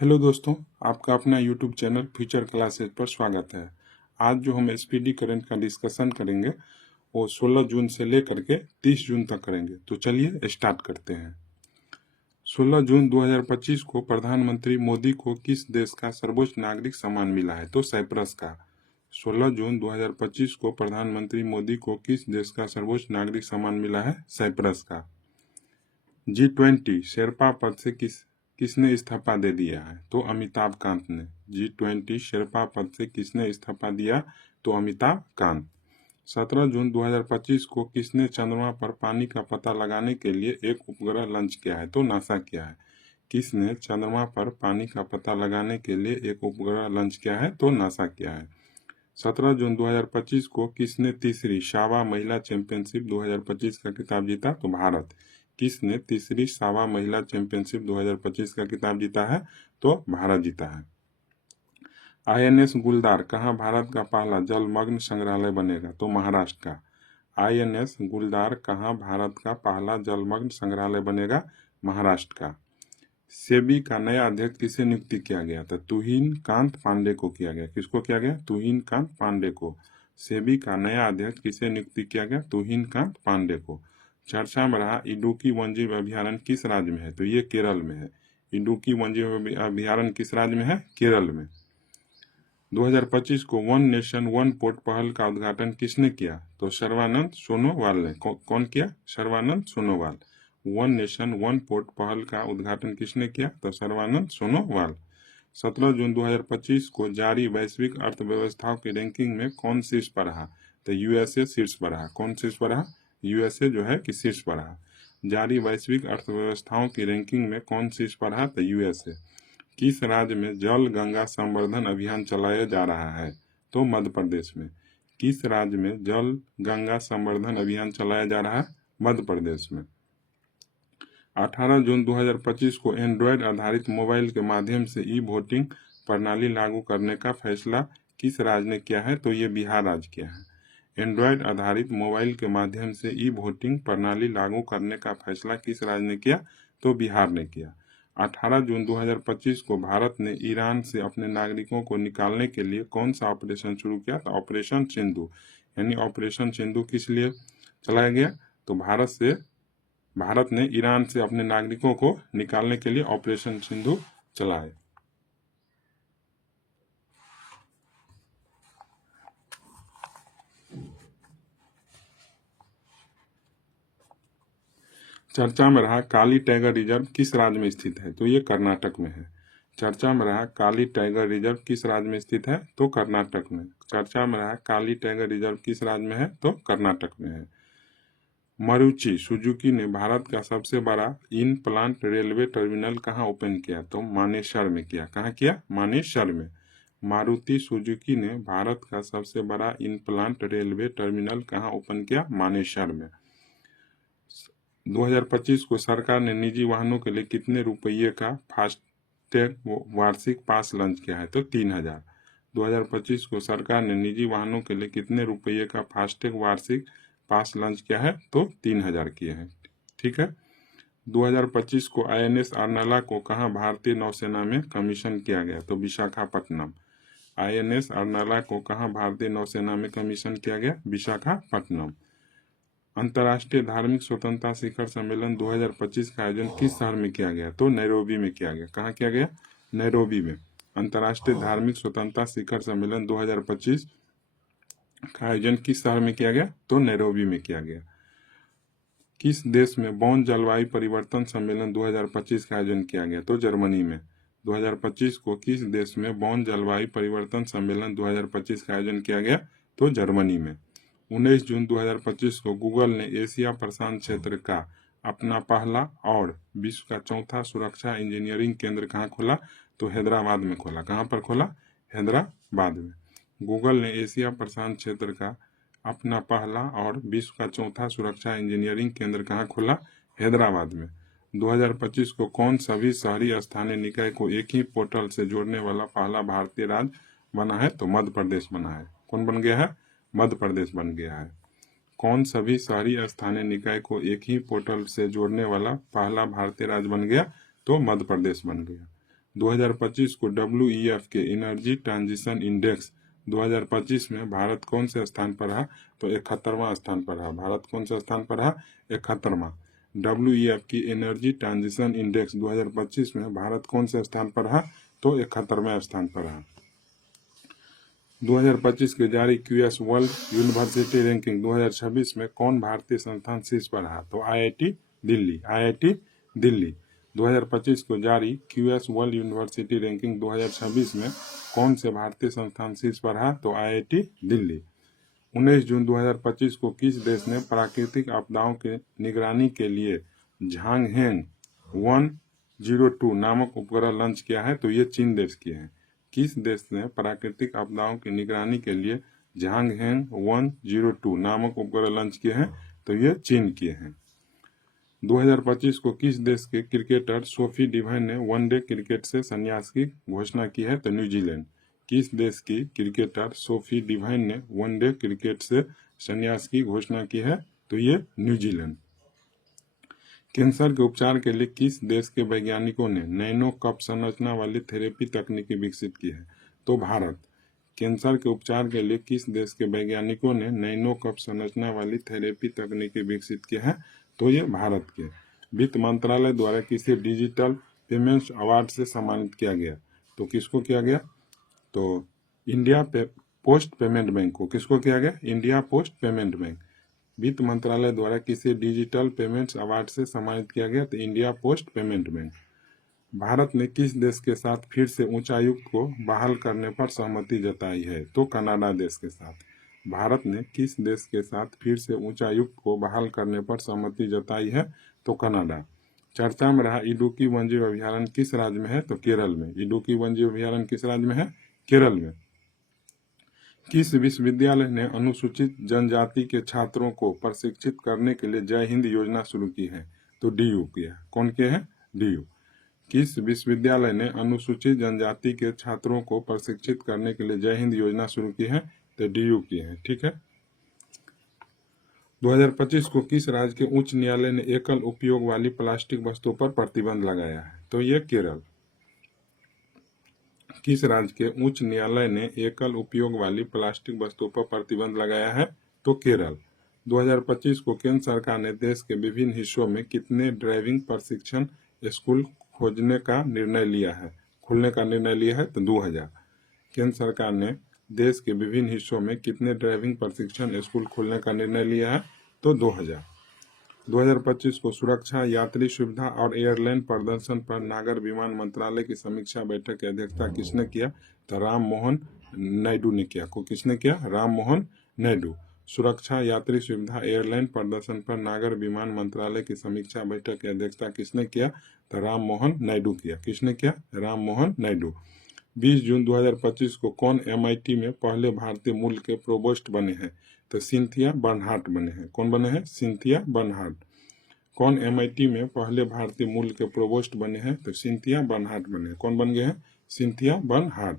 Hello दोस्तों, आपका अपना यूट्यूब चैनल फ्यूचर क्लासेज पर स्वागत है। आज जो हम एसपीडी करंट का डिस्कशन करेंगे वो 16 जून से लेकर के 30 जून तक करेंगे। तो चलिए स्टार्ट करते हैं। 16 जून 2025 को प्रधानमंत्री मोदी को किस देश का सर्वोच्च नागरिक सम्मान मिला है? तो साइप्रस का। 16 जून 2025 को प्रधानमंत्री मोदी को किस देश का सर्वोच्च नागरिक सम्मान मिला है? साइप्रस का। G20 शेरपा पद से किसने इस्तीफा दे दिया है? तो अमिताभ कांत ने। G20 शेरपा पद से किसने इस्तीफा दिया? तो अमिताभ कांत। 17 जून 2025 को किसने चंद्रमा पर पानी का पता लगाने के लिए एक उपग्रह लॉन्च किया है? तो नासा किया है। किसने चंद्रमा पर पानी का पता लगाने के लिए एक उपग्रह लॉन्च किया है? तो नासा किया है। 17 जून 2025 को किसने तीसरी सावा महिला चैंपियनशिप 2025 का खिताब जीता? तो भारत। किसने तीसरी सावा महिला चैंपियनशिप 2025 का खिताब जीता है? तो भारत जीता है। INS गुलदार कहाँ भारत का पहला जलमग्न संग्रहालय बनेगा? तो महाराष्ट्र का। INS गुलदार कहाँ भारत का पहला जलमग्न संग्रहालय बनेगा? महाराष्ट्र का। सेबी का नया अध्यक्ष किसे नियुक्ति किया गया था? तुहिन कांत पांडे को किया गया। किसको किया गया? तुहिन कांत पांडे को। सेबी का नया अध्यक्ष किसे नियुक्ति किया गया? तुहिन कांत पांडे को। चर्चा में रहा इडुक्की वन्यजीव अभ्यारण्य किस राज्य में है? तो ये केरल में है। इडुक्की वन्यजीव अभ्यारण्य किस राज्य में है? केरल में। 2025 को वन नेशन वन पोर्ट पहल का उद्घाटन किसने किया? तो सर्बानंद सोनोवाल ने। कौन किया? Sarbananda Sonowal. One nation one port पहल का उद्घाटन किसने किया? तो सर्बानंद सोनोवाल। 17 जून 2025 को जारी वैश्विक अर्थव्यवस्थाओं की रैंकिंग में कौन शीर्ष पर रहा? तो USA शीर्ष पर रहा। कौन शीर्ष पर रहा? USA जो है कि शीर्ष पर रहा। जारी वैश्विक अर्थव्यवस्थाओं की रैंकिंग में कौन शीर्ष पर रहा? तो USA। किस राज्य में जल गंगा संवर्धन अभियान चलाया जा रहा है? तो मध्य प्रदेश में। किस राज्य में जल गंगा संवर्धन अभियान चलाया जा रहा है? मध्य प्रदेश में। 18 जून 2025 को एंड्रॉयड आधारित मोबाइल के माध्यम से ई वोटिंग प्रणाली लागू करने का फैसला किस राज्य ने किया है? तो ये बिहार राज्य किया है। एंड्रॉयड आधारित मोबाइल के माध्यम से ई वोटिंग प्रणाली लागू करने का फैसला किस राज्य ने किया? तो बिहार ने किया। 18 जून 2025 को भारत ने ईरान से अपने नागरिकों को निकालने के लिए कौन सा ऑपरेशन शुरू किया? तो ऑपरेशन सिंधु। यानी ऑपरेशन सिंधु किस लिए चलाया गया? तो भारत ने ईरान से अपने नागरिकों को निकालने के लिए ऑपरेशन सिंधु चलाए। चर्चा में रहा काली टाइगर रिजर्व किस राज्य में स्थित है? तो ये कर्नाटक में है। चर्चा में रहा काली टाइगर रिजर्व किस राज्य में स्थित है? तो कर्नाटक में। चर्चा में रहा काली टाइगर रिजर्व किस राज्य में है? तो कर्नाटक में है। मारुति सुजुकी ने भारत का सबसे बड़ा इन प्लांट रेलवे टर्मिनल कहाँ ओपन किया? तो मानेसर में किया। कहाँ किया? मानेसर में। मारुति सुजुकी ने भारत का सबसे बड़ा इन प्लांट रेलवे टर्मिनल कहाँ ओपन किया? मानेसर में। 2025 को सरकार ने निजी वाहनों के लिए कितने रुपये का फास्टैग वार्षिक पास लॉन्च किया है? तो 3000। 2025 को सरकार ने निजी वाहनों के लिए कितने रुपये का फास्टैग वार्षिक पास लॉन्च किया है? तो 3000 किए हैं। ठीक है। 2025 को INS अर्नाला को कहाँ भारतीय नौसेना में कमीशन किया गया? तो विशाखापट्टनम। INS अर्नाला को कहाँ भारतीय नौसेना में कमीशन किया गया? विशाखापट्टनम। अंतर्राष्ट्रीय धार्मिक स्वतंत्रता शिखर सम्मेलन 2025 का आयोजन किस शहर में किया गया? तो नैरोबी में किया गया। कहाँ किया गया? नैरोबी में। अंतर्राष्ट्रीय धार्मिक स्वतंत्रता शिखर सम्मेलन 2025 का आयोजन किस शहर में किया गया? तो नैरोबी में किया गया। किस देश में बॉन जलवायु परिवर्तन सम्मेलन 2025 का आयोजन किया गया? तो जर्मनी में। 2025 को किस देश में बॉन जलवायु परिवर्तन सम्मेलन 2025 का आयोजन किया गया? तो जर्मनी में। 19 जून 2025 को गूगल ने एशिया प्रशांत क्षेत्र का अपना पहला और विश्व का चौथा सुरक्षा इंजीनियरिंग केंद्र कहाँ खोला? तो हैदराबाद में खोला। कहाँ पर खोला? हैदराबाद में। गूगल ने एशिया प्रशांत क्षेत्र का अपना पहला और विश्व का चौथा सुरक्षा इंजीनियरिंग केंद्र कहाँ खोला? हैदराबाद में। 2025 को कौन सभी शहरी स्थानीय निकाय को एक ही पोर्टल से जोड़ने वाला पहला भारतीय राज्य बना है? तो मध्य प्रदेश बना है। कौन बन गया है? मध्य प्रदेश बन गया है। कौन सभी शहरी स्थानीय निकाय को एक ही पोर्टल से जोड़ने वाला पहला भारतीय राज्य बन गया? तो मध्य प्रदेश बन गया। 2025 को WEF के एनर्जी ट्रांजिशन इंडेक्स 2025 में भारत कौन से स्थान पर रहा? तो 71वां स्थान पर रहा। भारत कौन से स्थान पर रहा? 71वां। WEF की एनर्जी ट्रांजिशन इंडेक्स 2025 में भारत कौन से स्थान पर रहा? तो 71वें स्थान पर रहा। 2025 के जारी QS वर्ल्ड यूनिवर्सिटी रैंकिंग 2026 में कौन भारतीय संस्थान शीर्ष पर रहा? तो IIT दिल्ली। 2025 को जारी QS वर्ल्ड यूनिवर्सिटी रैंकिंग 2026 में कौन से भारतीय संस्थान शीर्ष पर रहा? तो IIT दिल्ली। 19 जून 2025 को किस देश ने प्राकृतिक आपदाओं के निगरानी के लिए झांगहेंग 102 नामक उपग्रह लॉन्च किया है? तो ये चीन देश किए हैं। किस देश ने प्राकृतिक आपदाओं की निगरानी के लिए झांगहेंग 102 नामक उपग्रह लॉन्च किए हैं? तो ये चीन किए हैं। 2025 को किस देश के क्रिकेटर सोफी डिवाइन ने वनडे क्रिकेट से संन्यास की घोषणा की है? तो न्यूजीलैंड। किस देश की क्रिकेटर सोफी डिवाइन ने वनडे क्रिकेट से संन्यास की घोषणा की है? तो ये न्यूजीलैंड। कैंसर के उपचार के लिए किस देश के वैज्ञानिकों ने नैनो कप संरचना वाली थेरेपी तकनीकी विकसित की है? तो भारत। कैंसर के उपचार के लिए किस देश के वैज्ञानिकों ने नैनो कप संरचना वाली थेरेपी तकनीकी विकसित की है? तो ये भारत के। वित्त मंत्रालय द्वारा किसे डिजिटल पेमेंट्स अवार्ड से सम्मानित किया गया? तो किसको किया गया? तो इंडिया पोस्ट पेमेंट बैंक को। किसको किया गया? India post payment bank. वित्त मंत्रालय द्वारा किसे डिजिटल पेमेंट्स अवार्ड से सम्मानित किया गया? तो India post payment bank. Bharat ने किस देश के साथ फिर से उच्चायुक्त को बहाल करने पर सहमति जताई है? तो कनाडा देश के साथ। भारत ने किस देश के साथ फिर से उच्चायुक्त को बहाल करने पर सहमति जताई है? तो कनाडा। चर्चा में रहा इडुक्की वन्यजीव अभयारण्य किस राज्य में है? तो केरल में। इडुक्की वन्यजीव अभयारण्य किस राज्य में है? केरल में। किस विश्वविद्यालय ने अनुसूचित जनजाति के छात्रों को प्रशिक्षित करने के लिए जय हिंद योजना शुरू की है? तो DU किया। कौन के है? DU। किस विश्वविद्यालय ने अनुसूचित जनजाति के छात्रों को प्रशिक्षित करने के लिए जय हिंद योजना शुरू की है? तो DU की है। ठीक है। 2025 को किस राज्य के उच्च न्यायालय ने एकल उपयोग वाली प्लास्टिक वस्तुओं पर प्रतिबंध लगाया है? तो ये केरल। किस राज्य के उच्च न्यायालय ने एकल उपयोग वाली प्लास्टिक वस्तुओं पर प्रतिबंध लगाया है? तो केरल। 2025 को केंद्र सरकार ने देश के विभिन्न हिस्सों में कितने ड्राइविंग प्रशिक्षण स्कूल खोलने का निर्णय लिया है? तो 2000। केंद्र सरकार ने देश के विभिन्न हिस्सों में कितने ड्राइविंग प्रशिक्षण स्कूल खोलने का निर्णय लिया है? तो 2000। 2025 को सुरक्षा, यात्री सुविधा और एयरलाइन प्रदर्शन पर नागर विमान मंत्रालय की समीक्षा बैठक की अध्यक्षता किसने किया? तो राम मोहन नायडू ने किया। किसने किया? राम मोहन नायडू। सुरक्षा, यात्री सुविधा, एयरलाइन प्रदर्शन पर नागर विमान मंत्रालय की समीक्षा बैठक की अध्यक्षता किसने किया? तो राम मोहन नायडू किया। किसने किया? राम मोहन नायडू। 20 जून 2025 को कौन MIT में पहले भारतीय मूल के प्रोवोस्ट बने हैं? तो सिंथिया बर्नहार्ट बने हैं। कौन बने हैं? Cynthia Bernhard. कौन MIT में पहले भारतीय मूल के प्रोवोस्ट बने हैं? तो सिंथिया बर्नहार्ट बने। कौन बन गए हैं? Cynthia Bernhard.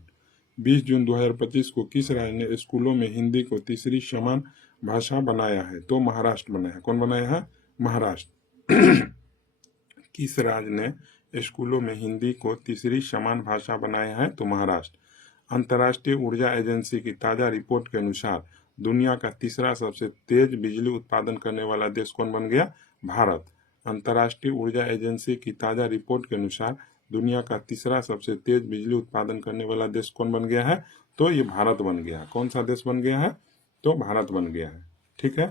20 जून 2025 को किस राज्य ने स्कूलों में हिंदी को तीसरी समान भाषा बनाया है? तो महाराष्ट्र बनाया है। कौन बनाया है? महाराष्ट्र। किस राज्य ने स्कूलों में हिंदी को तीसरी समान भाषा बनाया है? तो महाराष्ट्र। अंतर्राष्ट्रीय ऊर्जा एजेंसी की ताज़ा रिपोर्ट के अनुसार दुनिया का तीसरा सबसे तेज बिजली उत्पादन करने वाला देश कौन बन गया? भारत। अंतर्राष्ट्रीय ऊर्जा एजेंसी की ताज़ा रिपोर्ट के अनुसार दुनिया का तीसरा सबसे तेज बिजली उत्पादन करने वाला देश कौन बन गया है? तो ये भारत बन गया। कौन सा देश बन गया है? तो भारत बन गया है। ठीक है।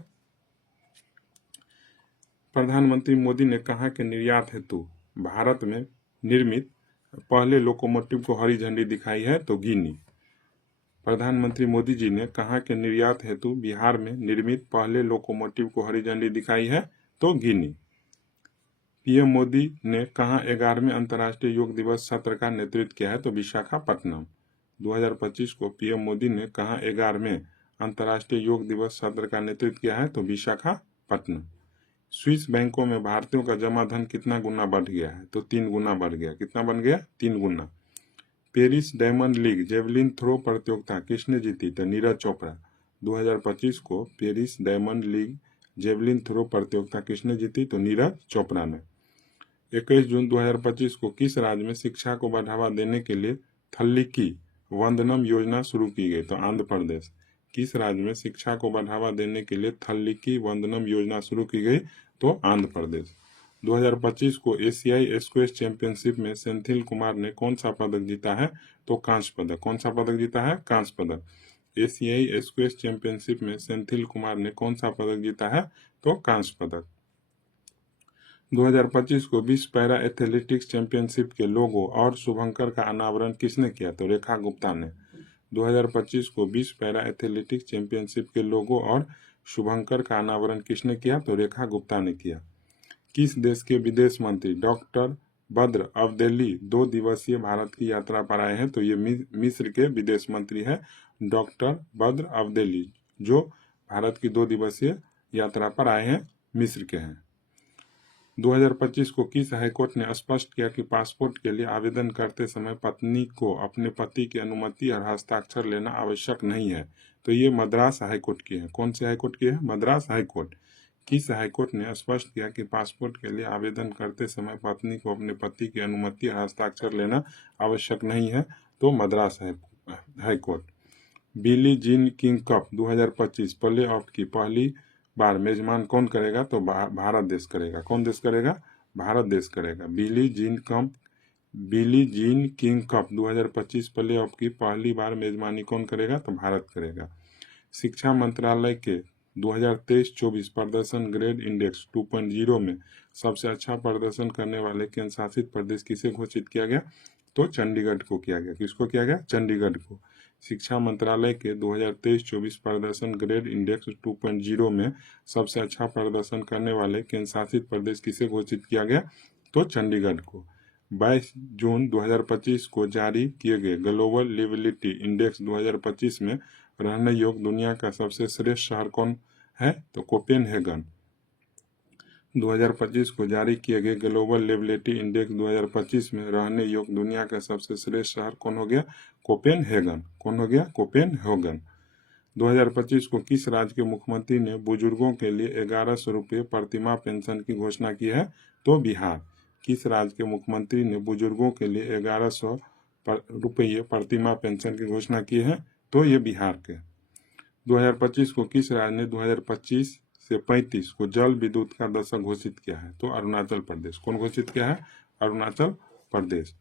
प्रधानमंत्री मोदी ने कहा कि निर्यात हेतु भारत में निर्मित पहले लोकोमोटिव को हरी झंडी दिखाई है? तो गिनी। प्रधानमंत्री मोदी जी ने कहा कि निर्यात हेतु बिहार में निर्मित पहले लोकोमोटिव को हरी झंडी दिखाई है? तो गिनी। PM मोदी ने कहाँ 11वें अंतर्राष्ट्रीय योग दिवस सत्र का नेतृत्व किया है? तो विशाखापट्टनम। 2025 को PM मोदी ने कहाँ 11वें अंतर्राष्ट्रीय योग दिवस सत्र का नेतृत्व किया है? तो विशाखापट्टनम। स्विस बैंकों में भारतीयों का जमा धन कितना गुना बढ़ गया है? तो 3 गुना बढ़ गया। कितना बन गया? 3 गुना। Paris Diamond League javelin throw प्रतियोगिता किसने जीती? तो नीरज चोपड़ा। 2025 को Paris Diamond League javelin throw प्रतियोगिता किसने जीती? तो नीरज चोपड़ा ने। 21 जून 2025 को किस राज्य में शिक्षा को बढ़ावा देने के लिए थल्लिकी वंदनम योजना शुरू की गई? तो आंध्र प्रदेश। किस राज्य में शिक्षा को बढ़ावा देने के लिए थल्लिकी वंदनम योजना शुरू की गई? तो आंध्र प्रदेश। 2025 को एशियाई स्क्वैश चैंपियनशिप में सेंथिल कुमार ने कौन सा पदक जीता है? तो कांस्य पदक। कौन सा पदक जीता है? कांस्य पदक। एशियाई स्क्वैश चैंपियनशिप में सेंथिल कुमार ने कौन सा पदक जीता है? तो कांस्य पदक। 2025 को विश्व पैरा एथलेटिक्स चैंपियनशिप के लोगो और शुभंकर का अनावरण किसने किया? तो रेखा गुप्ता ने। 2025 को विश्व पैरा एथलेटिक्स चैंपियनशिप के लोगो और शुभंकर का अनावरण किसने किया? तो रेखा गुप्ता ने किया। किस देश के विदेश मंत्री डॉक्टर बद्र अब्देली 2 दिवसीय भारत की यात्रा पर आए हैं? तो ये मिस्र के विदेश मंत्री है डॉक्टर बद्र अब्देली, जो भारत की 2 दिवसीय यात्रा पर आए हैं, मिस्र के हैं। 2025 को किस हाईकोर्ट ने स्पष्ट किया कि पासपोर्ट के लिए आवेदन करते समय पत्नी को अपने पति की अनुमति और हस्ताक्षर लेना आवश्यक नहीं है? तो ये मद्रास हाईकोर्ट की है। कौन से हाईकोर्ट की है? मद्रास हाईकोर्ट। किस हाईकोर्ट ने स्पष्ट किया कि पासपोर्ट के लिए आवेदन करते समय पत्नी को अपने पति की अनुमति और हस्ताक्षर लेना आवश्यक नहीं है? तो Madras high court. Billie Jean King cup 2025 play of की पहली बार मेजबान कौन करेगा? तो भारत देश करेगा। कौन देश करेगा? भारत देश करेगा। Billie Jean King cup 2025 play of की पहली बार मेजबानी कौन करेगा? तो भारत करेगा। शिक्षा मंत्रालय के 2023-24 प्रदर्शन ग्रेड इंडेक्स 2.0 में सबसे अच्छा प्रदर्शन करने वाले केंद्र शासित प्रदेश किसे घोषित किया गया? तो चंडीगढ़ को किया गया। किसको किया गया? चंडीगढ़ को। शिक्षा मंत्रालय के 2023-24 प्रदर्शन ग्रेड इंडेक्स 2.0 में सबसे अच्छा प्रदर्शन करने वाले केंद्र शासित प्रदेश किसे घोषित किया गया? तो चंडीगढ़ को। 22 जून 2025 को जारी किए गए ग्लोबल लिविलिटी इंडेक्स 2025 में रहने योग्य दुनिया का सबसे श्रेष्ठ शहर कौन है? तो कोपेनहेगन। 2025 को जारी किए गए ग्लोबल लिविलिटी इंडेक्स 2025 में रहने योग्य दुनिया का सबसे श्रेष्ठ शहर कौन हो गया? कोपेनहेगन। कौन हो गया? कोपेनहेगन। 2025 को किस राज्य के मुख्यमंत्री ने बुजुर्गों के लिए 1100 रुपये प्रतिमाह पेंशन की घोषणा की है? तो बिहार। किस राज्य के मुख्यमंत्री ने बुजुर्गों के लिए 1100 रुपये प्रतिमाह पेंशन की घोषणा की है? तो ये बिहार के। 2025 को किस राज्य ने 2025 से 35 को जल विद्युत का दशक घोषित किया है? तो अरुणाचल प्रदेश। कौन घोषित किया है? अरुणाचल प्रदेश।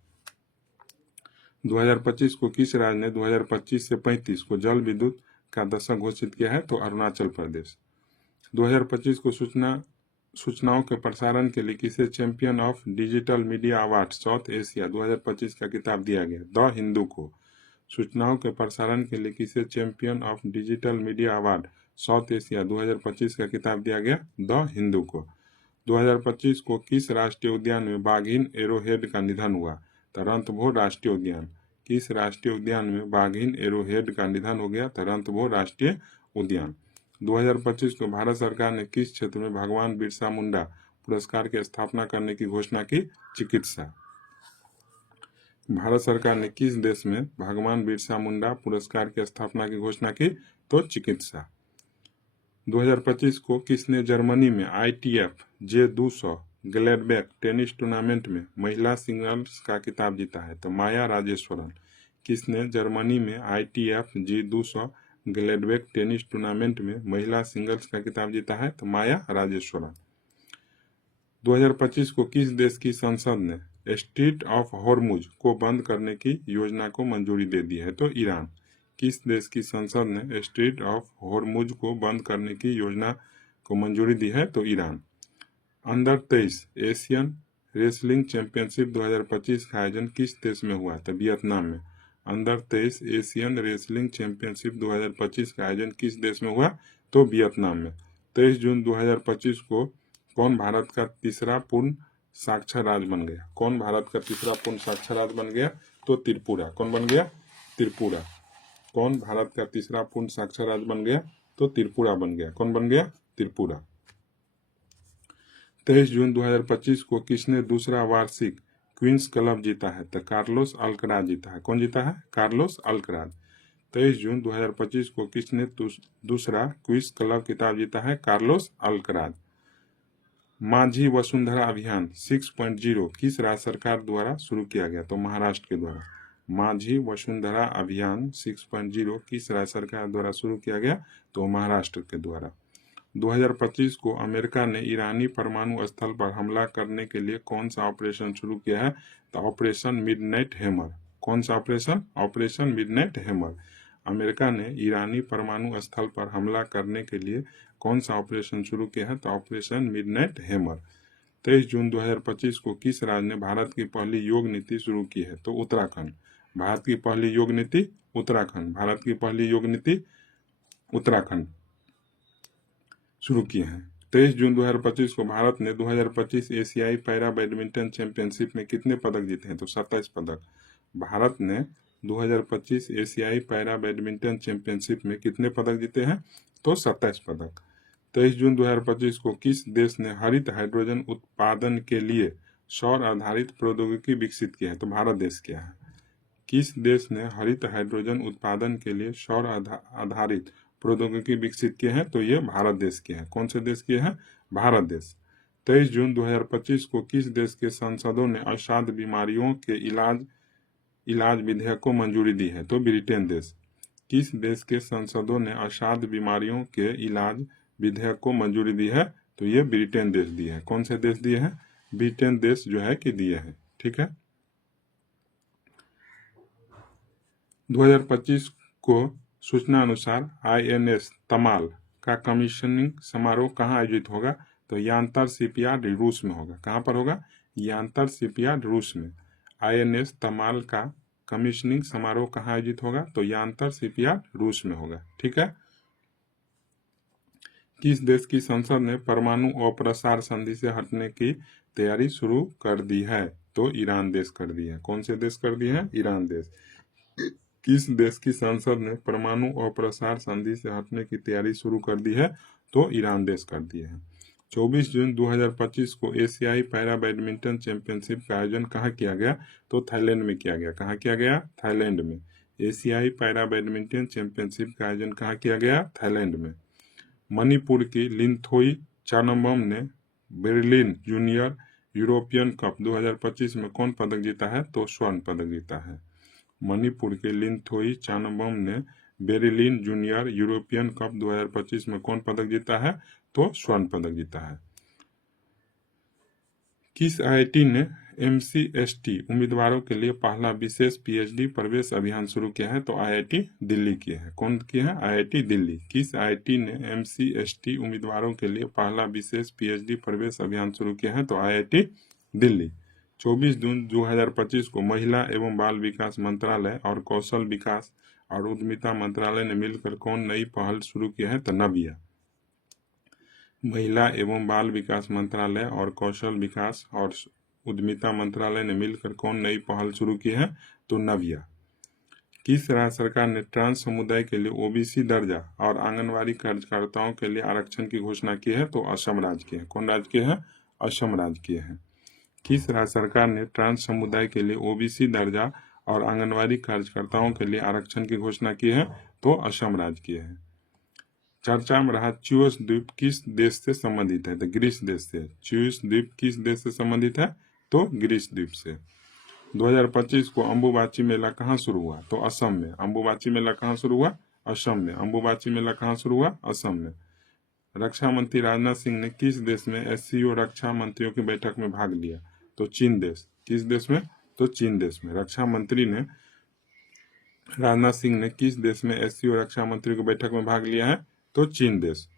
2025 को किस राज्य ने 2025 से 35 को जल विद्युत का दशक घोषित किया है? तो अरुणाचल प्रदेश। 2025 को सूचनाओं के प्रसारण के लिए किसे champion of digital media award south Asia 2025 का खिताब दिया गया? द हिंदू को। सूचनाओं के प्रसारण के लिए किसे champion of digital media award south Asia 2025 का खिताब दिया गया? द हिंदू को। 2025 को किस राष्ट्रीय उद्यान में बाघिन एरोहेड का निधन हुआ? तो रणथंभौर राष्ट्रीय उद्यान। किस राष्ट्रीय उद्यान में बाघिन एरोहेड का निधन हो गया? तो रणथंभौर राष्ट्रीय उद्यान। 2025 को भारत सरकार ने किस क्षेत्र में भगवान बिरसा मुंडा पुरस्कार की स्थापना करने की घोषणा की? चिकित्सा। भारत सरकार ने किस देश में भगवान बिरसा मुंडा पुरस्कार की स्थापना की घोषणा की? तो चिकित्सा। 2025 को किसने जर्मनी में ITF J200 Gladbach tennis tournament में महिला सिंगल्स का खिताब जीता है? तो माया राजेश्वरन। किसने जर्मनी में ITF J200 Gladbach tennis tournament में महिला सिंगल्स का खिताब जीता है? तो माया राजेश्वरन। 2025 को किस देश की संसद ने स्ट्रेट ऑफ हॉर्मुज को बंद करने की योजना को मंजूरी दे दी है? तो ईरान। किस देश की संसद ने स्ट्रेट ऑफ हॉर्मुज को बंद करने की योजना को मंजूरी दी है? तो Iran. Under 23 Asian wrestling championship 2025 का आयोजन किस देश में हुआ? तो वियतनाम में। अंडर 23 एशियन रेसलिंग चैंपियनशिप 2025 का आयोजन किस देश में हुआ? तो वियतनाम में। 23 जून 2025 को कौन भारत का तीसरा पूर्ण साक्षर राज्य बन गया? कौन भारत का तीसरा पूर्ण साक्षर राज्य बन गया? तो त्रिपुरा। कौन बन गया? त्रिपुरा। कौन भारत का तीसरा पूर्ण साक्षर राज्य बन गया? तो त्रिपुरा बन गया। कौन बन गया? त्रिपुरा। 23 जून 2025 को किसने दूसरा वार्षिक क्वींस क्लब जीता है? तो कार्लोस अल्कराज जीता है। कौन जीता है? Carlos Alcaraz. 23 जून 2025 को किसने दूसरा क्वींस क्लब खिताब जीता है? Carlos Alcaraz. माझी वसुंधरा अभियान 6.0 किस राज्य सरकार द्वारा शुरू किया गया? तो महाराष्ट्र के द्वारा। माझी वसुंधरा अभियान 6.0 किस राज्य सरकार द्वारा शुरू किया गया? तो महाराष्ट्र के द्वारा। 2025 को अमेरिका ने ईरानी परमाणु स्थल पर हमला करने के लिए कौन सा ऑपरेशन शुरू किया है? तो ऑपरेशन मिडनाइट हैमर। कौन सा operation? Operation midnight hammer. America ने ईरानी परमाणु स्थल पर हमला करने के लिए कौन सा ऑपरेशन शुरू किया है? तो ऑपरेशन मिडनाइट हैमर। 23 जून 2025 को किस राज्य ने भारत की पहली योग नीति शुरू की है? तो उत्तराखंड। भारत की पहली योग नीति उत्तराखंड। भारत की पहली योग नीति उत्तराखंड शुरू किए हैं। 23 जून 2025 को भारत ने 2025 एशियाई पैरा बैडमिंटन चैंपियनशिप में कितने पदक जीते हैं? तो 27 पदक। भारत ने 2025 एशियाई पैरा बैडमिंटन चैंपियनशिप में कितने पदक जीते हैं? तो 27 पदक। 23 जून 2025 को किस देश ने हरित हाइड्रोजन उत्पादन के लिए सौर आधारित प्रौद्योगिकी विकसित की है? तो भारत देश किया है। किस देश ने हरित हाइड्रोजन उत्पादन के लिए सौर आधारित प्रौद्योगिकी विकसित किए हैं? तो ये भारत देश के हैं। कौन से देश के हैं? भारत देश। 23 जून 2025 को किस देश के सांसदों ने असाध्य बीमारियों के इलाज विधेयक को मंजूरी दी है? तो ब्रिटेन देश। किस देश के सांसदों ने असाध्य बीमारियों के इलाज विधेयक को मंजूरी दी है? तो ये ब्रिटेन देश दिए है। कौन से देश दिए हैं? ब्रिटेन देश जो है कि दिए हैं। ठीक है। 2025 को सूचना अनुसार INS तमाल का कमीशनिंग समारोह कहाँ आयोजित होगा? तो यांतर शिपयार्ड रूस में होगा। कहाँ पर होगा? यांतर शिपयार्ड रूस में। INS तमाल का कमीशनिंग समारोह कहाँ आयोजित होगा? तो यांतर शिपयार्ड रूस में होगा। ठीक है। किस देश की संसद ने परमाणु अप्रसार संधि से हटने की तैयारी शुरू कर दी है? तो ईरान देश कर दी है। कौन से देश कर दिए हैं? ईरान देश। किस देश की संसद ने परमाणु अप्रसार संधि से हटने की तैयारी शुरू कर दी है? तो ईरान देश कर दिए है। 24 जून 2025 को एशियाई पैरा बैडमिंटन चैंपियनशिप का आयोजन कहाँ किया गया? तो थाईलैंड में किया गया। कहाँ किया गया? थाईलैंड में। एशियाई पैरा बैडमिंटन चैंपियनशिप का आयोजन कहाँ किया गया? थाईलैंड में। मणिपुर की लिंथोई चानम्बम ने बर्लिन जूनियर यूरोपियन कप 2025 में कौन पदक जीता है? तो स्वर्ण पदक जीता है। मणिपुर के लिंथोई चानम्बम ने बर्लिन जूनियर यूरोपियन कप 2025 में कौन पदक जीता है? तो स्वर्ण पदक जीता है। किस IIT ने MCST उम्मीदवारों के लिए पहला विशेष PhD प्रवेश अभियान शुरू किया है? तो IIT दिल्ली की है। कौन की है? IIT दिल्ली। किस IIT ने MCST उम्मीदवारों के लिए पहला विशेष PhD प्रवेश अभियान शुरू किया है? तो IIT दिल्ली। 24 जून 2025 को महिला एवं बाल विकास मंत्रालय और कौशल विकास और उद्यमिता मंत्रालय ने मिलकर कौन नई पहल शुरू की है? तो नव्या। महिला एवं बाल विकास मंत्रालय और कौशल विकास और उद्यमिता मंत्रालय ने मिलकर कौन नई पहल शुरू की है? तो नव्या। किस राज्य सरकार ने ट्रांस समुदाय के लिए OBC दर्जा और आंगनबाड़ी कार्यकर्ताओं के लिए आरक्षण की घोषणा की है? तो असम राज्य की है। कौन राज्य की है? असम राज्य की है। किस राज्य सरकार ने ट्रांस समुदाय के लिए OBC दर्जा और आंगनबाड़ी कार्यकर्ताओं के लिए आरक्षण की घोषणा की है? तो असम राज्य की है। चर्चा में रहा च्यूस द्वीप किस देश से संबंधित है? तो ग्रीस देश से। च्यूस द्वीप किस देश से संबंधित है? तो ग्रीस द्वीप से। 2025 को अम्बुबाची मेला कहाँ शुरू हुआ? तो असम में। अम्बुबाची मेला कहाँ शुरू हुआ? असम में। अम्बुबाची मेला कहाँ शुरू हुआ? असम में। रक्षा मंत्री राजनाथ सिंह ने किस देश में SCO रक्षा मंत्रियों की बैठक में भाग लिया? तो चीन देश। किस देश में? तो चीन देश में। रक्षा मंत्री ने राजनाथ सिंह ने किस देश में SCO रक्षा मंत्रियों की बैठक में भाग लिया है? तो चीन देश।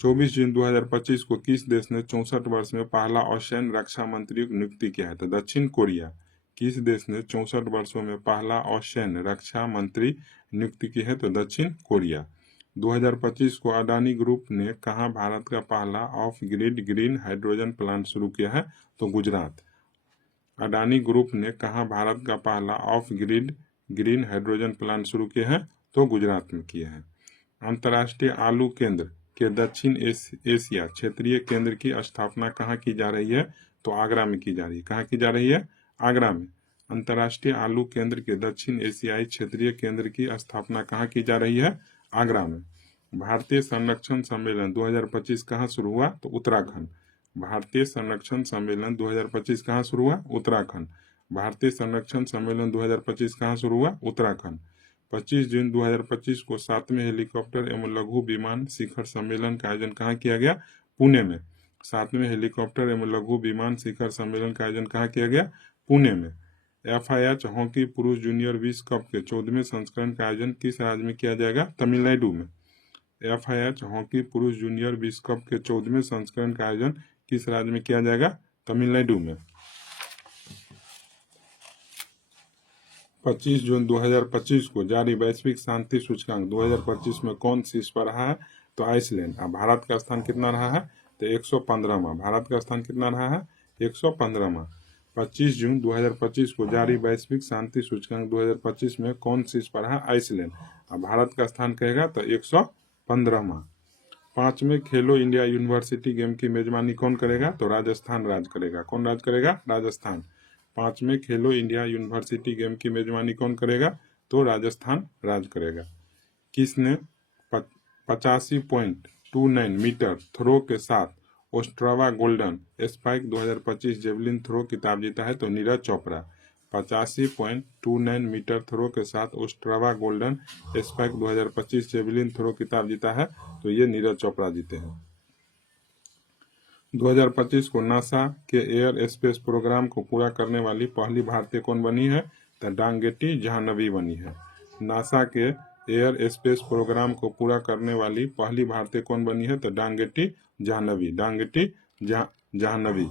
24 जून 2025 को किस देश ने 64 वर्ष में पहला ऑस्ट्रेलियन रक्षा मंत्री की नियुक्ति किया है? तो दक्षिण कोरिया। किस देश ने 64 वर्षों में पहला ऑस्ट्रेलियन रक्षा मंत्री नियुक्ति की है? तो दक्षिण कोरिया। 2025 को अडानी ग्रुप ने कहाँ भारत का पहला of grid green hydrogen plant शुरू किया है? तो गुजरात। अडानी ग्रुप ने कहाँ भारत का पहला of grid green hydrogen plant शुरू किया है? तो गुजरात में किया है। अंतर्राष्ट्रीय आलू केंद्र के दक्षिण एशिया क्षेत्रीय केंद्र की स्थापना कहाँ की जा रही है? तो आगरा में की जा रही है। कहाँ की जा रही है? आगरा में। अंतर्राष्ट्रीय आलू केंद्र के दक्षिण एशियाई क्षेत्रीय केंद्र की स्थापना कहाँ की जा रही है? आगरा में। भारतीय संरक्षण सम्मेलन 2025 कहाँ शुरू हुआ? तो उत्तराखंड। भारतीय संरक्षण सम्मेलन 2025 कहाँ शुरू हुआ? उत्तराखंड। भारतीय संरक्षण सम्मेलन 2025 कहाँ शुरू हुआ? उत्तराखंड। 25 जून 2025 को 7वें हेलीकॉप्टर एवं लघु विमान शिखर सम्मेलन का आयोजन कहाँ किया गया? पुणे में। 7वें हेलीकॉप्टर एवं लघु विमान शिखर सम्मेलन का आयोजन कहाँ किया गया? पुणे में। FIH हॉकी पुरुष जूनियर विश्व कप के 14वें संस्करण का आयोजन किस राज्य में किया जाएगा? तमिलनाडु में। FIH हॉकी पुरुष जूनियर विश्व कप के 14वें संस्करण का आयोजन किस राज्य में किया जाएगा? तमिलनाडु में। 25 जून 2025 को जारी वैश्विक शांति सूचकांक 2025 में कौन शीर्ष पर रहा है? तो आइसलैंड। अब भारत का स्थान कितना रहा है? तो 115वां। भारत का स्थान कितना रहा है? 115वां। 25 जून 2025 को जारी वैश्विक शांति सूचकांक 2025 में कौन शीर्ष पर है? आइसलैंड। अब भारत का स्थान कहेगा तो 115वां। 5वें खेलो इंडिया यूनिवर्सिटी गेम की मेजबानी कौन करेगा? तो राजस्थान राज्य करेगा। कौन राज्य करेगा? राजस्थान। 5वें खेलो इंडिया यूनिवर्सिटी गेम की मेजबानी कौन करेगा? तो राजस्थान राज्य करेगा। किसने 85.29 मीटर थ्रो के साथ Ostrava golden spike 2025 javelin throw खिताब जीता है? तो नीरज चोपड़ा। 85.29 मीटर थ्रो के साथ Ostrava golden spike 2025 javelin throw खिताब जीता है? तो ये नीरज चोपड़ा जीते हैं। 2025 को नासा के एयर स्पेस प्रोग्राम को पूरा करने वाली पहली भारतीय कौन बनी है? तो डांगेटी जाह्नवी बनी है। नासा के एयर स्पेस प्रोग्राम को पूरा करने वाली पहली भारतीय कौन बनी है? तो डांगेटी जाह्नवी। डांगेटी जाह्नवी।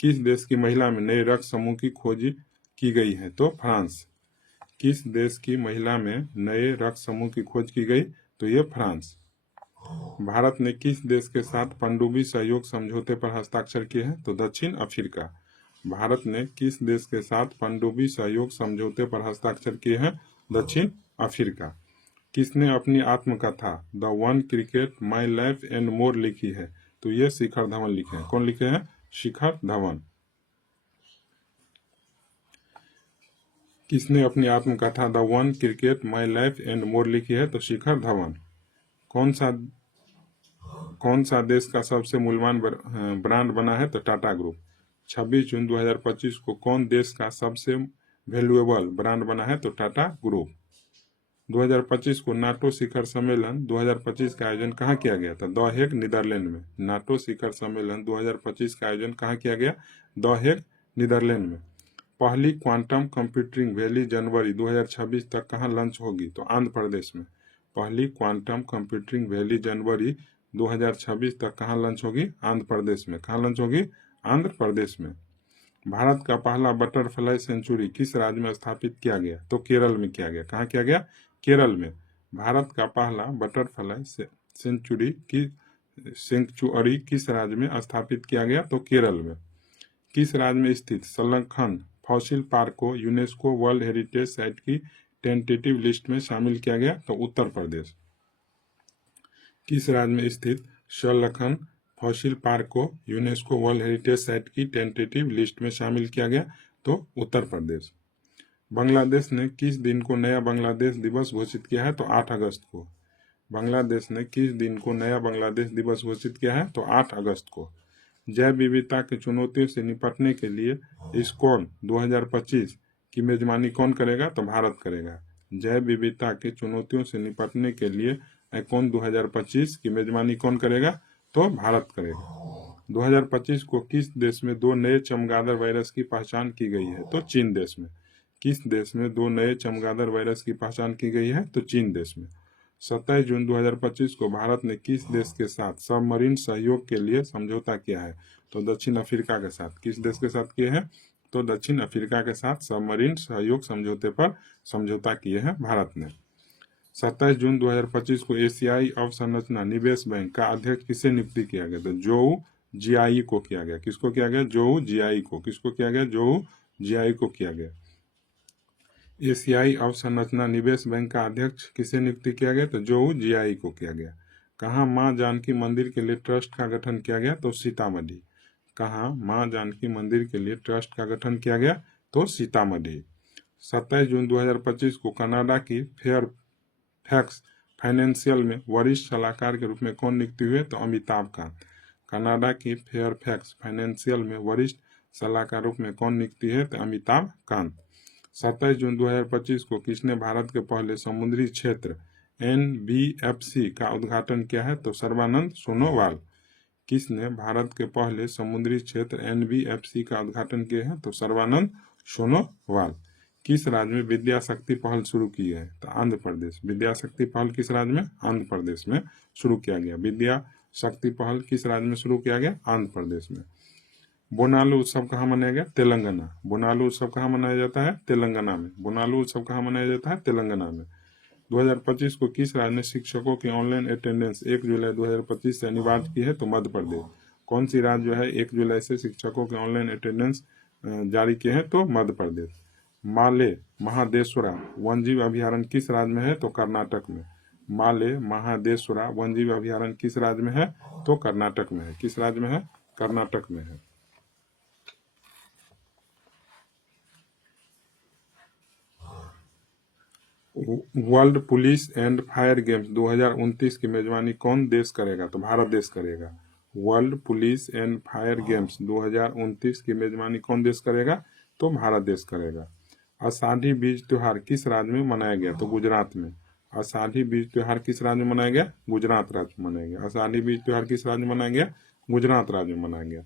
किस देश की महिला में नए रक्त समूह की खोज की गई है? तो फ्रांस। किस देश की महिला में नए रक्त समूह की खोज की गई? तो ये फ्रांस। भारत ने किस देश के साथ पनडुब्बी सहयोग समझौते पर हस्ताक्षर किए हैं? तो दक्षिण अफ्रीका। भारत ने किस देश के साथ पनडुब्बी सहयोग समझौते पर हस्ताक्षर किए हैं? दक्षिण अफ्रीका। किसने अपनी आत्मकथा the one cricket my life and more लिखी है? तो ये शिखर धवन लिखे हैं। कौन लिखे हैं? शिखर धवन। किसने अपनी आत्मकथा the one cricket my life and more लिखी है? तो शिखर धवन। कौन सा देश का सबसे मूल्यवान ब्रांड बना है? तो टाटा ग्रुप। 26 जून 2025 को कौन देश का सबसे वैल्यूएबल ब्रांड बना है? तो टाटा ग्रुप। 2025 को नाटो शिखर सम्मेलन 2025 का आयोजन कहाँ किया गया था? द हेग नीदरलैंड में। नाटो शिखर सम्मेलन 2025 का आयोजन कहाँ किया गया? द हेग नीदरलैंड में। पहली क्वांटम कंप्यूटिंग वैली जनवरी 2026 तक कहाँ लॉन्च होगी? तो आंध्र प्रदेश में। पहली क्वांटम कंप्यूटिंग वैली जनवरी 2026 तक कहाँ लॉन्च होगी? आंध्र प्रदेश में। कहाँ लॉन्च होगी? आंध्र प्रदेश में। भारत का पहला बटरफ्लाई सेंचुरी किस राज्य में स्थापित किया गया? तो केरल में किया गया। कहाँ किया गया? केरल में। भारत का पहला बटरफ्लाई सेंचुरी किस राज्य में स्थापित किया गया? तो केरल में। किस राज्य में स्थित संलग्न फॉसिल पार्क को यूनेस्को वर्ल्ड हेरिटेज साइट की टेंटेटिव लिस्ट में शामिल किया गया? तो उत्तर प्रदेश। किस राज्य में स्थित संलग्न फॉसिल पार्क को यूनेस्को वर्ल्ड हेरिटेज साइट की टेंटेटिव लिस्ट में शामिल किया गया? तो उत्तर प्रदेश। बांग्लादेश ने किस दिन को नया बांग्लादेश दिवस घोषित किया है? तो 8 अगस्त को। बांग्लादेश ने किस दिन को नया बांग्लादेश दिवस घोषित किया है? तो 8 अगस्त को। जैव विविधता की चुनौतियों से निपटने के लिए इस्कॉन 2025 की मेजबानी कौन करेगा? तो भारत करेगा। जैव विविधता की चुनौतियों से निपटने के लिए इस्कॉन 2025 की मेजबानी कौन करेगा? तो भारत करेगा। 2025 को किस देश में 2 नए चमगादड़ वायरस की पहचान की गई है? तो चीन देश में। किस देश में 2 नए चमगादड़ वायरस की पहचान की गई है? तो चीन देश में। 27 जून 2025 को भारत ने किस देश के साथ सबमरीन सहयोग के लिए समझौता किया है? तो दक्षिण अफ्रीका के साथ। किस देश के साथ किए हैं? तो दक्षिण अफ्रीका के साथ सबमरीन सहयोग समझौते पर समझौता किए हैं भारत ने। 27 जून 2025 को एशियाई अवसंरचना निवेश बैंक का अध्यक्ष किसे नियुक्ति किया गया? तो जोऊ जियाई को किया गया। किसको किया गया? जोऊ जियाई को। किसको किया गया? जोऊ जियाई को किया गया। एशियाई अवसंरचना निवेश बैंक का अध्यक्ष किसे नियुक्ति किया गया? तो जोऊ जियाई को किया गया। कहाँ मां जानकी मंदिर के लिए ट्रस्ट का गठन किया गया? तो सीतामढ़ी। कहाँ मां जानकी मंदिर के लिए ट्रस्ट का गठन किया गया? तो सीतामढ़ी। 27 जून 2025 को कनाडा की फेयरफैक्स फाइनेंशियल में वरिष्ठ सलाहकार के रूप में कौन नियुक्ति हुए? तो अमिताभ कांत। कनाडा की फेयरफैक्स फाइनेंशियल में वरिष्ठ सलाहकार रूप में कौन नियुक्ति है? तो अमिताभ कांत। 27 जून 2025 को किसने भारत के पहले समुद्री क्षेत्र NBFC का उद्घाटन किया है? तो सर्बानंद सोनोवाल। किसने भारत के पहले समुद्री क्षेत्र NBFC का उद्घाटन किया है? तो सर्बानंद सोनोवाल। किस राज्य में विद्या शक्ति पहल शुरू की है? तो आंध्र प्रदेश। विद्या शक्ति पहल किस राज्य में? आंध्र प्रदेश में शुरू किया गया। विद्या शक्ति पहल किस राज्य में शुरू किया गया? आंध्र प्रदेश में। बोनालू उत्सव कहाँ मनाया गया? तेलंगाना। बोनालू उत्सव कहाँ मनाया जाता है? तेलंगाना में। बोनालू उत्सव कहाँ मनाया जाता है? तेलंगाना में। 2025 को किस राज्य ने शिक्षकों की ऑनलाइन अटेंडेंस 1 जुलाई 2025 से अनिवार्य की है? तो मध्य प्रदेश। कौन सी राज्य जो है 1 जुलाई से शिक्षकों के ऑनलाइन अटेंडेंस जारी किए हैं? तो मध्य प्रदेश। माले महादेश्वरा वन्यजीव अभ्यारण्य किस राज्य में है? तो कर्नाटक में। माले महादेश्वरा वन्यजीव अभ्यारण्य किस राज्य में है? तो कर्नाटक में है। किस राज्य में है? कर्नाटक में है। World police and fire games 2029 की मेजबानी कौन देश करेगा? तो भारत देश करेगा। World police and fire games 2029 की मेजबानी कौन देश करेगा? तो भारत देश करेगा। आषाढ़ी बीज त्योहार किस राज्य में मनाया गया? तो गुजरात में। आषाढ़ी बीज त्योहार किस राज्य में मनाया गया? गुजरात राज्य में मनाया गया। आषाढ़ी बीज त्योहार किस राज्य में मनाया गया? गुजरात राज्य में मनाया गया।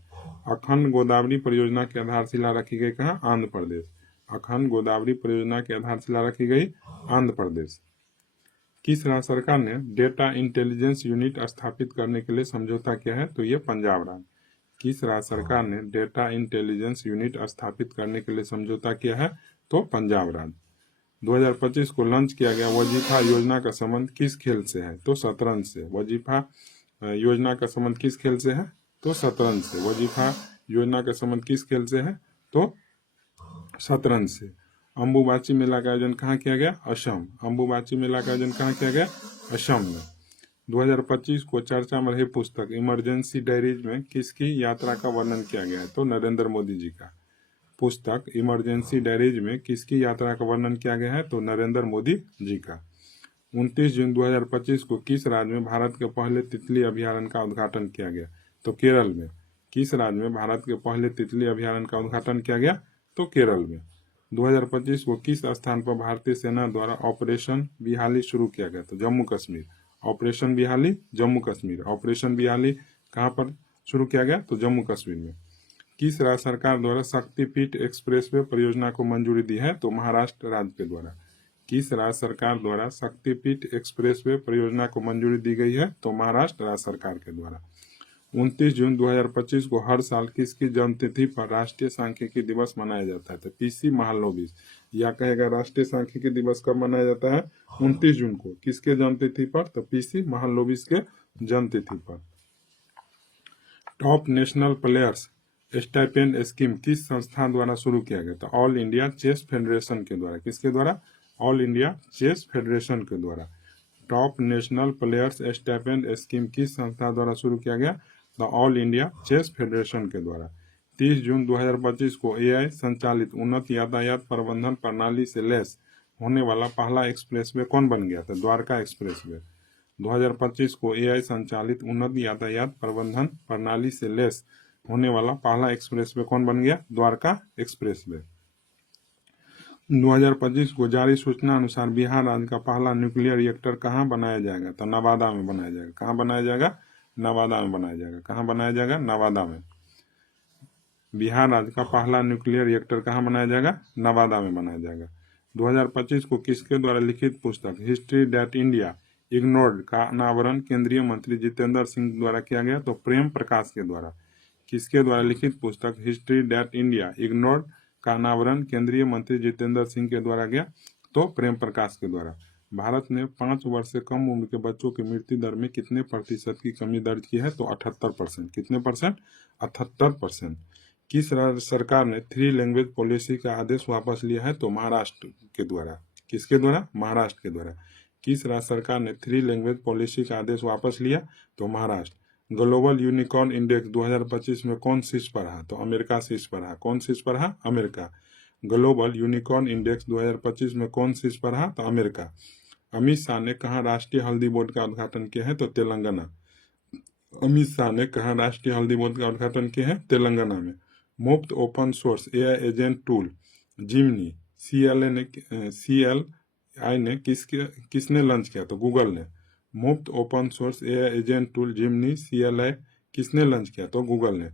अखंड गोदावरी परियोजना की आधारशिला रखी गई कहाँ? आंध्र प्रदेश। अखंड गोदावरी परियोजना की आधारशिला रखी गई आंध्र प्रदेश। किस राज्य सरकार ने डेटा इंटेलिजेंस यूनिट स्थापित करने के लिए समझौता किया है? तो ये पंजाब राज्य। किस राज्य सरकार ने डेटा इंटेलिजेंस यूनिट स्थापित करने के लिए समझौता किया है? तो पंजाब राज्य। 2025 को लॉन्च किया गया वजीफा योजना का संबंध किस खेल से है? तो शतरंज से। वजीफा योजना का संबंध किस खेल से है? तो शतरंज से। वजीफा योजना का संबंध किस खेल से है? तो शतरंज से। अम्बुबाची मेला का आयोजन कहाँ किया गया? असम। अम्बुबाची मेला का आयोजन कहाँ किया गया? असम में। 2025 को चर्चा में रही पुस्तक इमरजेंसी डायरीज में किसकी यात्रा का वर्णन किया गया है? तो नरेंद्र मोदी जी का। पुस्तक इमरजेंसी डायरीज में किसकी यात्रा का वर्णन किया गया है? तो नरेंद्र मोदी जी का। 29 जून 2025 को किस राज्य में भारत के पहले तितली अभ्यारण्य का उद्घाटन किया गया? तो केरल में। किस राज्य में भारत के पहले तितली अभ्यारण्य का उद्घाटन किया गया? तो केरल में। 2025 को किस स्थान पर भारतीय सेना द्वारा ऑपरेशन बिहाली शुरू किया गया? तो जम्मू कश्मीर। ऑपरेशन बिहाली जम्मू कश्मीर। ऑपरेशन बिहाली कहाँ पर शुरू किया गया? तो जम्मू कश्मीर में। किस राज्य सरकार द्वारा शक्तिपीठ एक्सप्रेसवे परियोजना को मंजूरी दी है? तो महाराष्ट्र राज्य के द्वारा। किस राज्य सरकार द्वारा शक्तिपीठ एक्सप्रेसवे परियोजना को मंजूरी दी गई है? तो महाराष्ट्र राज्य सरकार के द्वारा। 29 जून 2025 को हर साल किसकी जन्मतिथि पर राष्ट्रीय सांख्यिकी दिवस मनाया जाता है? तो PC महालनोबिस। या कहेगा राष्ट्रीय सांख्यिकी दिवस कब मनाया जाता है? 29 जून को। किसके जन्मतिथि पर? तो PC महालनोबिस के जन्मतिथि पर। Top national players stipend scheme किस संस्था द्वारा शुरू किया गया? तो ऑल इंडिया चेस फेडरेशन के द्वारा। किसके द्वारा? ऑल इंडिया चेस फेडरेशन के द्वारा। Top national players stipend scheme किस संस्था द्वारा शुरू किया गया? The all India chess federation के द्वारा। 30 जून 2025 को AI संचालित उन्नत यातायात प्रबंधन प्रणाली से लैस होने वाला पहला एक्सप्रेसवे कौन बन गया? था द्वारका एक्सप्रेसवे। 2025 को AI संचालित उन्नत यातायात प्रबंधन प्रणाली से लैस होने वाला पहला एक्सप्रेसवे कौन बन गया? द्वारका एक्सप्रेसवे। 2025 को जारी सूचना अनुसार बिहार राज्य का पहला न्यूक्लियर रिएक्टर कहाँ बनाया जाएगा? तो नवादा में बनाया जाएगा। कहाँ बनाया जाएगा? नवादा में बनाया जाएगा। कहाँ बनाया जाएगा? नवादा में। बिहार राज्य का पहला न्यूक्लियर रिएक्टर कहाँ बनाया जाएगा? नवादा में बनाया जाएगा। 2025 को किसके द्वारा लिखित पुस्तक हिस्ट्री दैट इंडिया इग्नोर्ड का अनावरण केंद्रीय मंत्री जितेंद्र सिंह द्वारा किया गया? तो प्रेम प्रकाश के द्वारा। किसके द्वारा लिखित पुस्तक हिस्ट्री दैट इंडिया इग्नोर्ड का अनावरण केंद्रीय मंत्री जितेंद्र सिंह के द्वारा गया? तो प्रेम प्रकाश के द्वारा। भारत ने 5 वर्ष से कम उम्र के बच्चों की मृत्यु दर में कितने प्रतिशत की कमी दर्ज की है? तो 78%। कितने परसेंट? 78%। किस राज्य सरकार ने 3 लैंग्वेज पॉलिसी का आदेश वापस लिया है? तो महाराष्ट्र के द्वारा। किसके द्वारा? महाराष्ट्र के द्वारा। किस राज्य सरकार ने 3 लैंग्वेज पॉलिसी का आदेश वापस लिया? तो महाराष्ट्र। ग्लोबल यूनिकॉर्न इंडेक्स 2025 में कौन शीर्ष पर रहा? तो अमेरिका शीर्ष पर रहा। कौन शीर्ष पर रहा? अमेरिका। ग्लोबल यूनिकॉर्न इंडेक्स 2025 में कौन शीर्ष पर रहा? तो अमेरिका। अमित शाह ने कहाँ राष्ट्रीय हल्दी बोर्ड का उद्घाटन किया है? तो तेलंगाना। अमित शाह ने कहा राष्ट्रीय हल्दी बोर्ड का उद्घाटन किया है तेलंगाना में। मुफ्त open source AI agent tool Gemini CLI ने किसने लॉन्च किया? तो गूगल ने। मुफ्त open source AI agent tool Gemini CLI किसने लॉन्च किया? तो गूगल ने।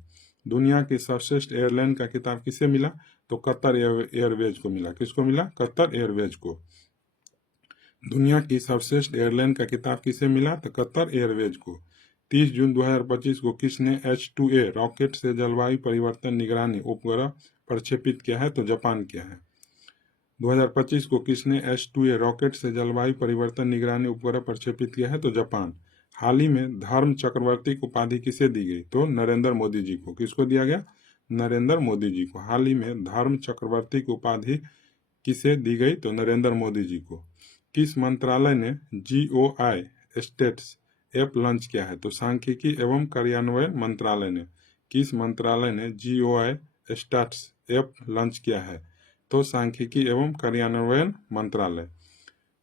दुनिया की सर्वश्रेष्ठ एयरलाइन का खिताब किसे मिला? तो कतर एयरवेज को मिला। किसको मिला? कतर एयरवेज को। दुनिया की सर्वश्रेष्ठ एयरलाइन का खिताब किसे मिला? तो कतर एयरवेज को। 30 जून 2025 को किसने H2A रॉकेट से जलवायु परिवर्तन निगरानी उपग्रह प्रक्षेपित किया है? तो जापान किया है। 2025 को किसने H2A रॉकेट से जलवायु परिवर्तन निगरानी उपग्रह प्रक्षेपित किया है? तो जापान। हाल ही में धर्म चक्रवर्ती की उपाधि किसे दी गई? तो नरेंद्र मोदी जी को। किसको दिया गया? नरेंद्र मोदी जी को। हाल ही में धर्म चक्रवर्ती की उपाधि किसे दी गई? तो नरेंद्र मोदी जी को। किस मंत्रालय ने GOI स्टेट्स ऐप लॉन्च किया है? तो सांख्यिकी एवं कार्यान्वयन मंत्रालय ने। किस मंत्रालय ने GOI स्टेट्स ऐप लॉन्च किया है? तो सांख्यिकी एवं कार्यान्वयन मंत्रालय।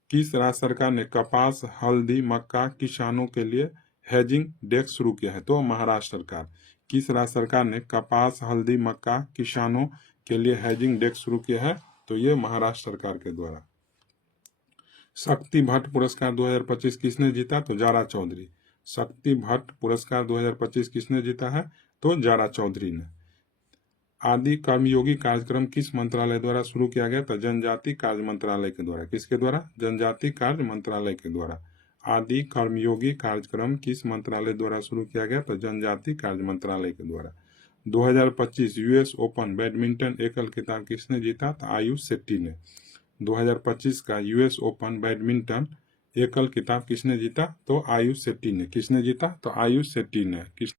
किस राज्य सरकार ने कपास, हल्दी, मक्का किसानों के लिए हेजिंग डेस्क शुरू किया है? तो महाराष्ट्र सरकार। किस राज्य सरकार ने कपास, हल्दी, मक्का किसानों के लिए हेजिंग डेस्क शुरू किया है? तो ये महाराष्ट्र सरकार के द्वारा। शक्ति भट्ट पुरस्कार 2025 किसने जीता? तो जारा चौधरी। शक्ति भट्ट पुरस्कार 2025 किसने जीता है? तो जारा चौधरी ने। आदि कर्मयोगी कार्यक्रम किस मंत्रालय द्वारा शुरू किया गया? तो जनजाति कार्य मंत्रालय के द्वारा। किसके द्वारा? जनजाति कार्य मंत्रालय के द्वारा। आदि कर्मयोगी कार्यक्रम किस मंत्रालय द्वारा शुरू किया गया? तो जनजाति कार्य मंत्रालय के द्वारा। 2025 US ओपन बैडमिंटन एकल खिताब किसने जीता? तो आयुष शेट्टी ने। 2025 का US ओपन बैडमिंटन एकल खिताब किसने जीता? तो आयुष शेट्टी ने। किसने जीता? तो आयुष शेट्टी ने।